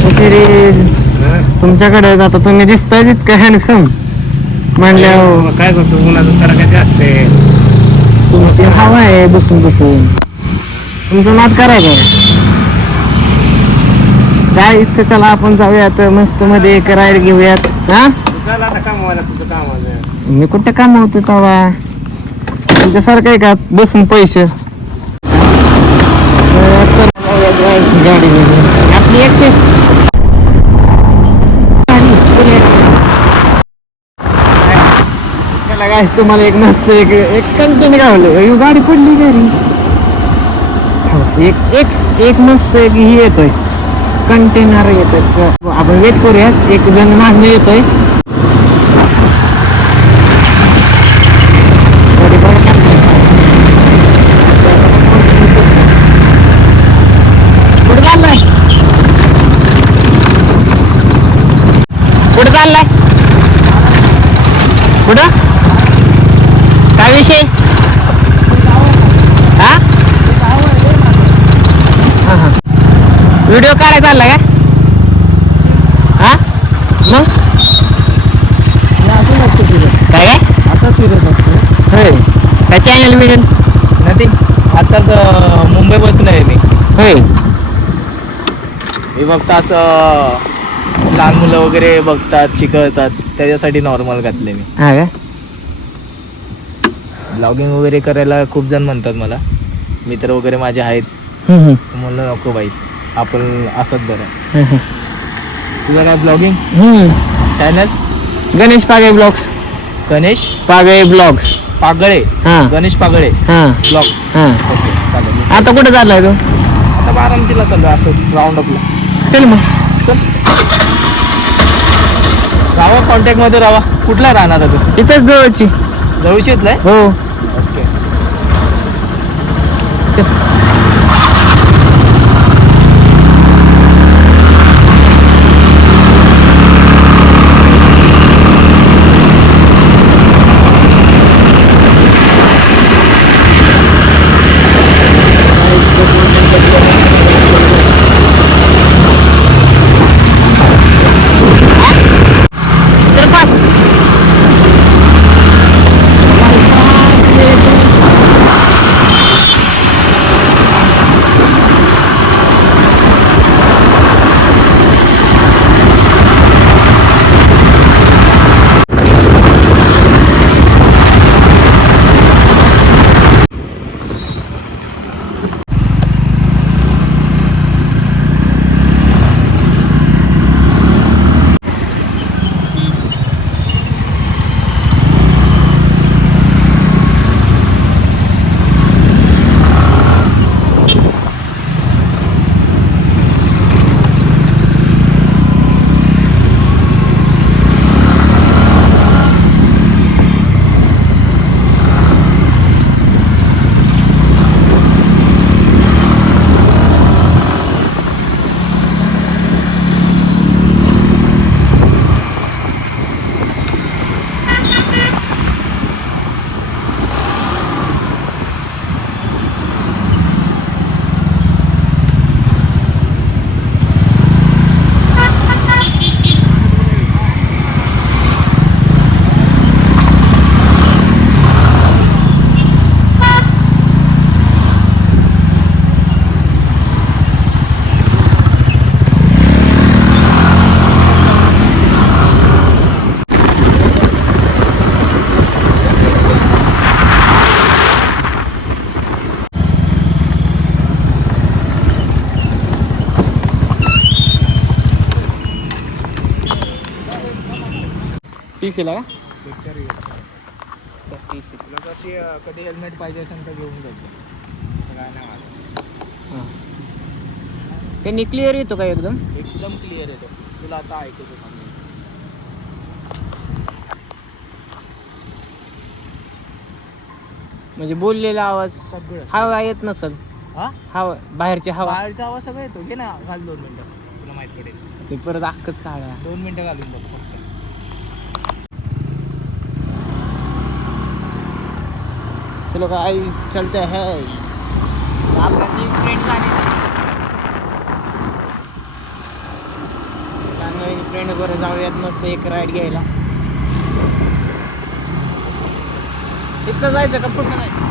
कशाची रील तुमच्याकडे आता तुम्ही दिसताय तितकं हँडसम म्हणल्यावर काय करतो उन्हाचं तर काय असते तुमची हवा आहे बसून बसून तुमचं नाद करायचं काय इच्छा चला आपण जाऊयात मस्त मध्ये एक राईड घेऊयात हा चला आता कामाला तुझं काम आलं मी कुठं कामवतो तवा तुमच्यासारखं आहे का बसून पैसे गाडी आपली एक्सेस चला काय तुम्हाला एक मस्त एक कंटेन गावलं गाडी पडली घरी एक मस्त एक ही येतोय कंटेनर येतोय आपण वेट करूयात एक जण मागणं येतोय कुठं चाललाय कुठं चाललाय कुठं काय विषय हा व्हिडिओ काढायचा चालला का हा मग काय काय आता फिरत असतो होय काय चॅनल बिनल नथिंग आताच मुंबई बसून आहे मी होय फक्त असं लहान मुलं वगैरे बघतात शिकवतात त्याच्यासाठी नॉर्मल घातले मी हा का ब्लॉगिंग वगैरे करायला खूप जण म्हणतात मला मित्र वगैरे माझे आहेत म्हणलं नको बाई आपण असंच बरं तुझं काय blogging channel Ganesh Pagale blogs Ganesh Pagale blogs Pagale हा गणेश पागळे हा ब्लॉग्स हा ओके चालेल आता कुठे चाललाय तू आता बारामतीला चाललो असं राऊंड अपला चल मग चल राहा कॉन्टॅक्टमध्ये राहा कुठला राहणार तू इथेच जवळची जवळची इथला आहे हो ओके चल टीसीला का तुला कशी कधी हेल्मेट पाहिजे असेल तर घेऊन जायचं असं काय नाही मला त्यांनी क्लिअर येतो का एकदम एकदम क्लिअर येतो तुला आता ऐकतो म्हणजे बोललेला आवाज सगळं हवा येत नसल हा हवा बाहेरची हवा बाहेरचा आवाज सगळं येतो घे ना घाल 2 मिनिटं तुला माहित पडेल ते परत अख्खच काढा 2 मिनिटं घालून बघ फक्त चलो गाइस चलते हैं आपका 3 फ्रेंड झाले फ्रेंड बरं जाऊयात मस्त एक राईड घ्यायला. इथं जायचं का पुढं जायचं?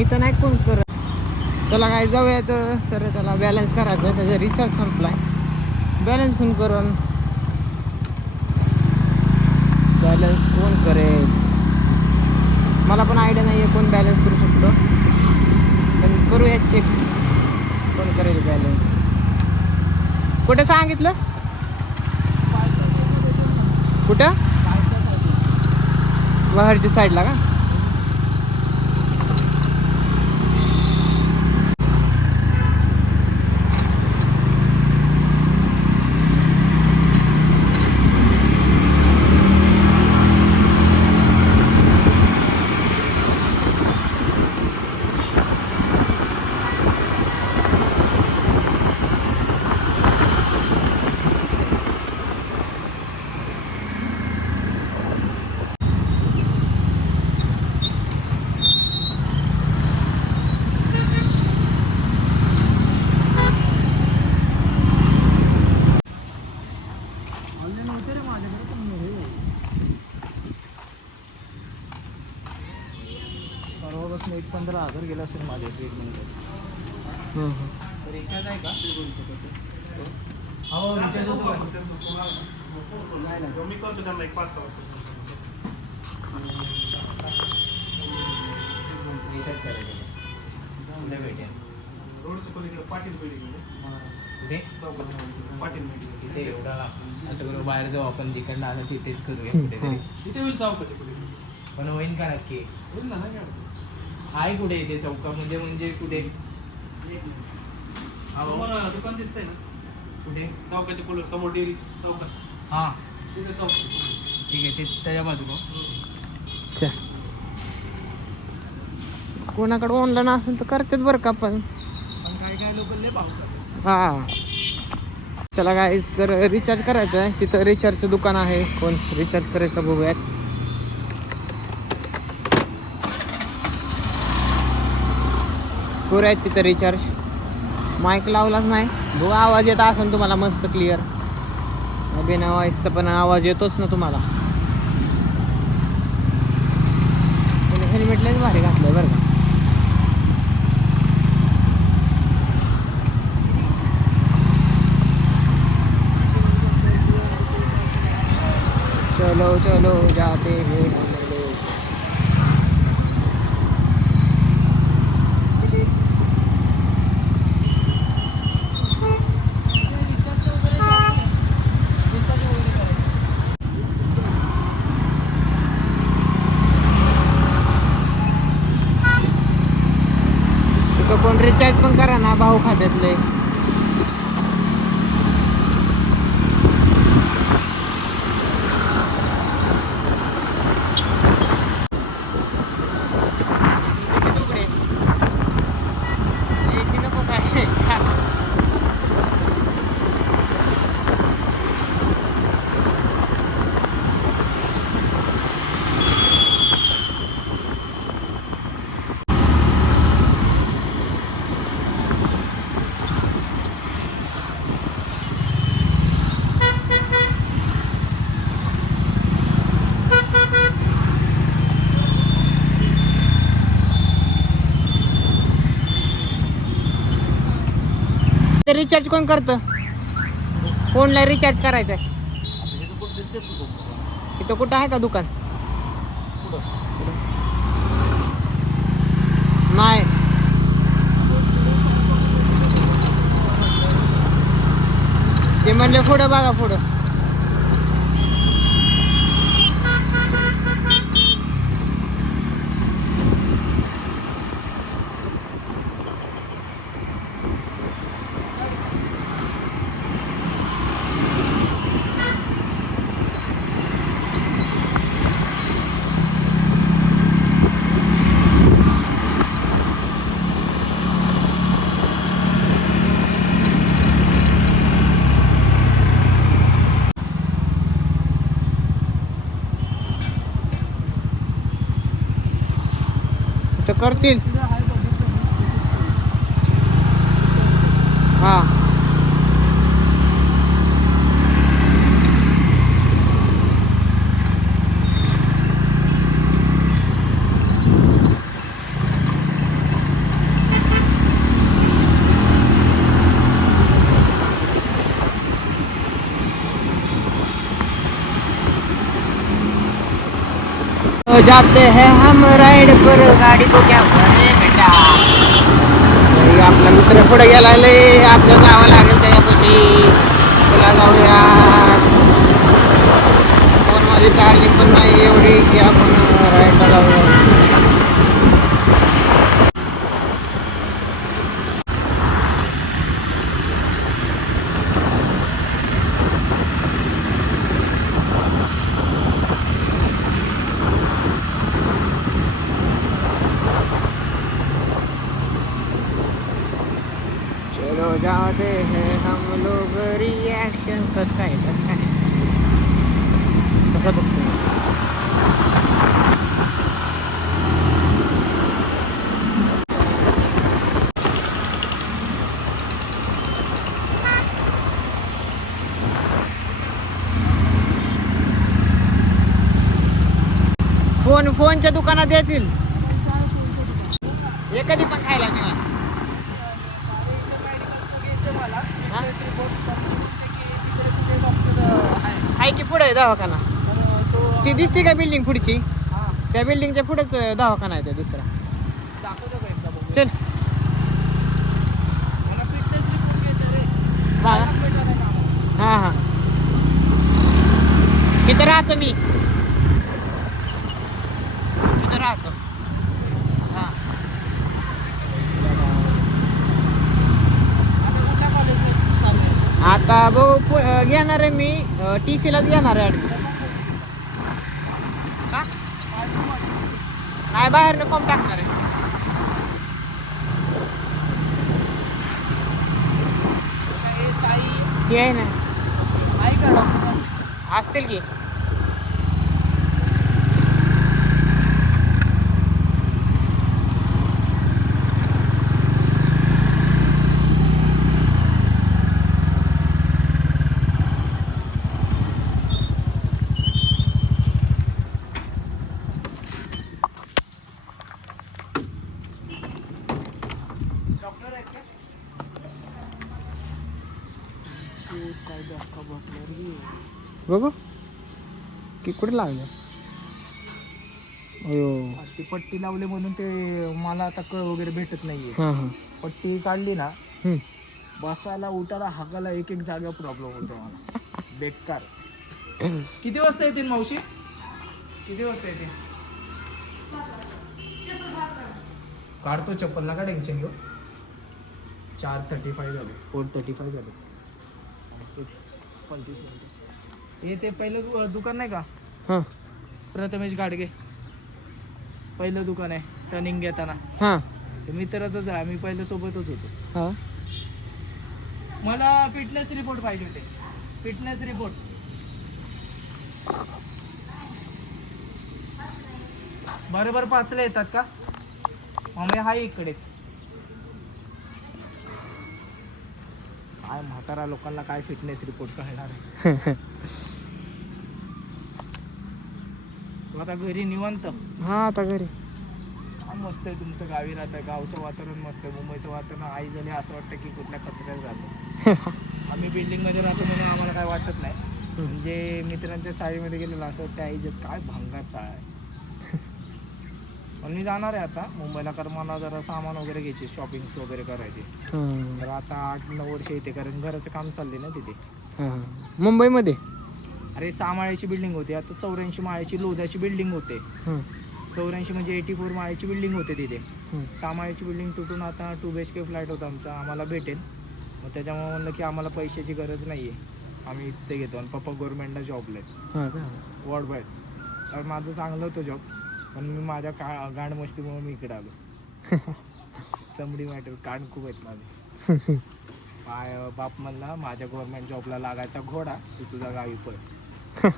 इथं नाही कोण करत. त्याला काय जाऊयात तर त्याला बॅलन्स करायचं. त्याचा रिचार्ज संपलाय. बॅलन्स कोण करून बॅलन्स कोण करेल? मला पण आयडिया नाही आहे कोण बॅलन्स करू शकतो. पण करूयात चेक कोण करेल बॅलन्स. कुठे सांगितलं? कुठं? बाहेरच्या साईडला का? परवापासून 15,000 गेला असेल माझ्या ट्रीटमेंट. रिचार्ज आहे का? हो रिचार्ज होतो. मी करतो त्यांना 1-5 वाजता रिचार्ज करायचं. कुठे भेटेल? रोडचं पलीकडे पाटील बिल्डिंग. कुठे? पाटील बिल्डिंग. तिथे एवढा असं करून बाहेर जाऊ आपण. जिकडनं आलं तिथेच करूया कुठेतरी. तिथे होईल चौकाच्या पुढे. पण होईन का नक्की? होईल ना. नाही हाय कुठे इथे चौकामध्ये? म्हणजे कुठे? दुकान दिसतंय ना कुठे? चौकाच्या पुढे समोर डेअरी चौकात. हां तिथे चौक. ठीक आहे. ते त्याच्या बाजूला. अच्छा. कोणाकडे ऑनलाईन असेल तर करतात बरं का. पण काय काय लोक लय पाहतात. हां चला काय तर रिचार्ज करायचं आहे. तिथं रिचार्जचं दुकान आहे. कोण रिचार्ज करायचं बघूयात. करूयात तिथं रिचार्ज. माईक लावलाच नाही. भाऊ आवाज येत असेल तुम्हाला मस्त क्लिअर. बिना व्हॉइसचा पण आवाज येतोच ना तुम्हाला. हेल्मेट लयच भारी घातलंय बरं का. चलो चलो जाते हैं हम लोग. तिथं कोण रिचार्ज पण करा ना भाऊ खात्यातले. ते रिचार्ज कोण करतं? फोनला रिचार्ज करायचं आहे. इथं कुठं आहे का दुकान? नाही. ते म्हणले पुढं बघा पुढं. करतील. हा तो जाते हैं हम राइड पर, गाड़ी को क्या करे बेटा. आपला मित्र पुढे गेला, आपल्या जावं लागेल त्याच्यापाशी. तुला जाऊया. फोनमध्ये चार्जिंग पण नाही एवढी की आपण राईडला जाऊया. चलो जाते हैं हम लोग. रिॲक्शन कसं काय कसं बघतो. फोनच्या दुकानात येतील. हे कधी पण खायला तेव्हा. आहे की पुढे दवाखाना. ती दिसते का बिल्डिंग पुढची? त्या बिल्डिंगच्या पुढेच दवाखाना आहे. दुसरा चल. हा हा इथं राहतो मी. इथं राहतो. हा आता बघू घेणार आहे मी. TC लाच घेणार आहे ॲडमिशन. का नाही बाहेरनं फॉर्म टाकणार आहे. ती आहे ना. असतील की. बघू की कुठे लागलं. अयो ती पट्टी लावली म्हणून ते मला आता कळ वगैरे भेटत नाहीये. हां हां पट्टी काढली ना, बसायला उठायला हाकाला एक एक जागा प्रॉब्लेम होतो मला. बेकार. किती वाजता येतील मावशी? किती वाजता येतील? काढतो चप्पल, नका टेन्शन घेऊ. 4:35 झाले. 4:35 झाले. 25 मिनिटं. हे ते पहिलं दुकान नाही का? हां प्रथमेश गाडगे. पहिलं दुकान आहे टर्निंग घेताना. हां ते मित्राचंच आहे. आम्ही पहिलं सोबतच होतो. हां मला फिटनेस रिपोर्ट पाहिजे होते. Fitness report. बरोबर 5ला येतात का? मग हाय इकडेच. काय म्हातारा लोकांना काय फिटनेस रिपोर्ट कळणार आहे. तू आता घरी निवांत. हां आता घरी. मस्त आहे तुमचं. गावी राहतं. गावचं वातावरण मस्त आहे. मुंबईचं वातावरण आई झाले असं वाटतं की कुठल्या कचऱ्यात राहतं. आम्ही बिल्डिंगमध्ये राहतो म्हणून आम्हाला काय वाटत नाही. म्हणजे मित्रांच्या चाळीमध्ये गेलेलो असं त्या आईचं काय भंगात चाळ आहे. पण मी जाणार आहे आता मुंबईला, कारण मला जरा सामान वगैरे घ्यायचे, शॉपिंग्स वगैरे करायचे. तर आता 8-9 वर्ष येते, कारण घराचं काम चालले ना तिथे. मुंबईमध्ये? अरे 6 माळ्याची बिल्डिंग होती, आता 84 माळ्याची लोधाची बिल्डिंग होते. 84 म्हणजे 84 माळ्याची बिल्डिंग होते तिथे. 6 माळ्याची बिल्डिंग तुटून आता 2 BHK फ्लॅट होता आमचा, आम्हाला भेटेल. मग त्याच्यामुळे म्हणलं की आम्हाला पैशाची गरज नाही आहे, आम्ही इथे घेतो. आणि पप्पा गव्हर्नमेंटला जॉबला आहेत, वॉर्ड बॉय. तर माझं चांगलं होतं जॉब, पण मी माझ्या गाणमस्तीमुळे मी इकडे आलो. चमडी मॅटर, कान खूप आहेत माझे. बाप म्हणला माझ्या गव्हर्नमेंट जॉबला लागायचा घोडा, तू तुझा गावी पळ.